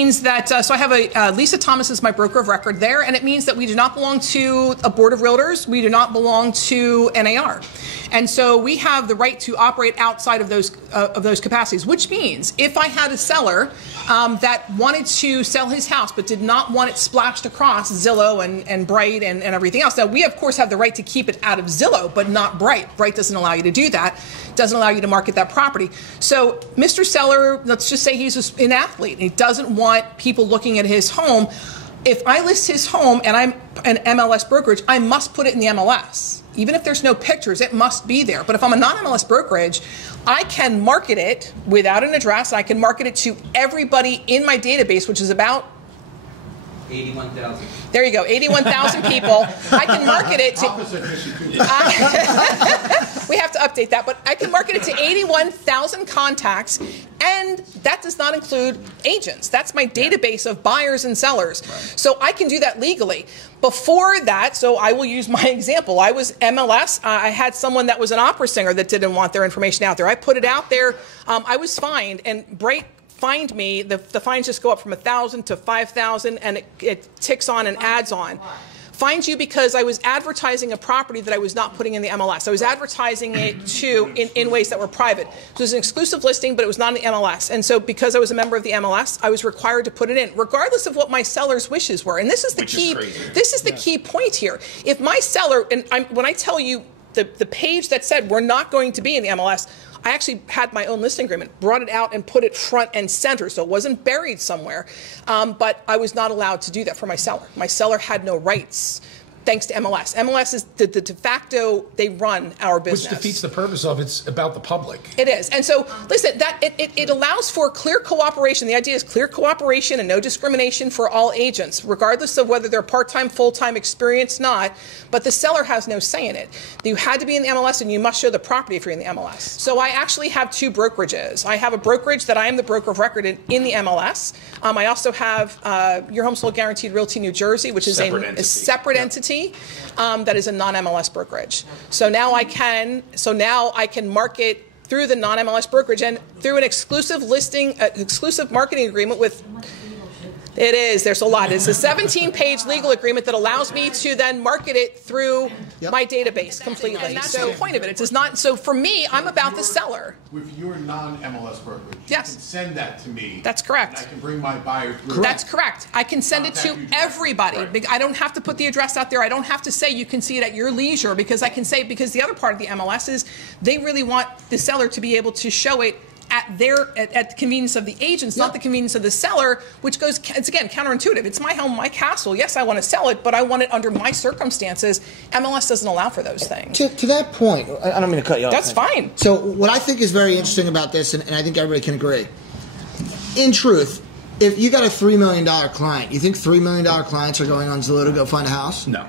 means that, so I have Lisa Thomas is my broker of record there, and it means that we do not belong to a board of realtors. We do not belong to NAR. And so we have the right to operate outside of those capacities, which means if I had a seller that wanted to sell his house but did not want it splashed across Zillow and Bright and everything else. Now, we, of course, have the right to keep it out of Zillow, but not Bright. Bright doesn't allow you to do that. Doesn't allow you to market that property. So Mr. Seller, let's just say he's an athlete. He doesn't want people looking at his home. If I list his home and I'm an MLS brokerage, I must put it in the MLS. Even if there's no pictures, it must be there. But if I'm a non-MLS brokerage, I can market it without an address. I can market it to everybody in my database, which is about 81,000. There you go, 81,000 people. I can market it to... we have to update that, but I can market it to 81,000 contacts, and that does not include agents. That's my database of buyers and sellers. Right. So I can do that legally. Before that, so I will use my example. I was MLS. I had someone that was an opera singer that didn't want their information out there. I put it out there. I was fined, and Bright fined me. The fines just go up from 1,000 to 5,000, and it ticks on and adds on. Fined you because I was advertising a property that I was not putting in the MLS. I was advertising it in ways that were private. So it was an exclusive listing, but it was not in the MLS. And so because I was a member of the MLS, I was required to put it in, regardless of what my seller's wishes were. And this is the key. This is the key point here. If my seller, and when I tell you the page that said we're not going to be in the MLS, I actually had my own listing agreement, brought it out and put it front and center, so it wasn't buried somewhere. But I was not allowed to do that for my seller. My seller had no rights, thanks to MLS. MLS is the de facto, they run our business. Which defeats the purpose of it's about the public. It is. And so, listen, it allows for clear cooperation. The idea is clear cooperation and no discrimination for all agents, regardless of whether they're part-time, full-time, experienced, not. But the seller has no say in it. You had to be in the MLS, and you must show the property if you're in the MLS. So I actually have two brokerages. I have a brokerage that I am the broker of record in the MLS. I also have Your Home Sold Guaranteed Realty New Jersey, which is a separate entity. That is a non-MLS brokerage. So now I can market through the non-MLS brokerage and through an exclusive exclusive marketing agreement with. It is. There's a lot. It's a 17-page legal agreement that allows me to then market it through my database completely. And that's the point of it. It does not. So for me, I'm about the seller. With your non-MLS brokerage, yes, you can send that to me. That's correct. And I can bring my buyer through. That's correct. I can send it to everybody. Right. I don't have to put the address out there. I don't have to say you can see it at your leisure, because I can say, because the other part of the MLS is they really want the seller to be able to show it at the convenience of the agents, not the convenience of the seller, which goes, it's again counterintuitive. It's my home, my castle. Yes, I want to sell it, but I want it under my circumstances. MLS doesn't allow for those things. To that point, I don't mean to cut you off. That's fine. So what I think is very interesting about this, and I think everybody can agree, in truth, if you got a $3 million client, you think $3 million clients are going on Zillow to go find a house? No.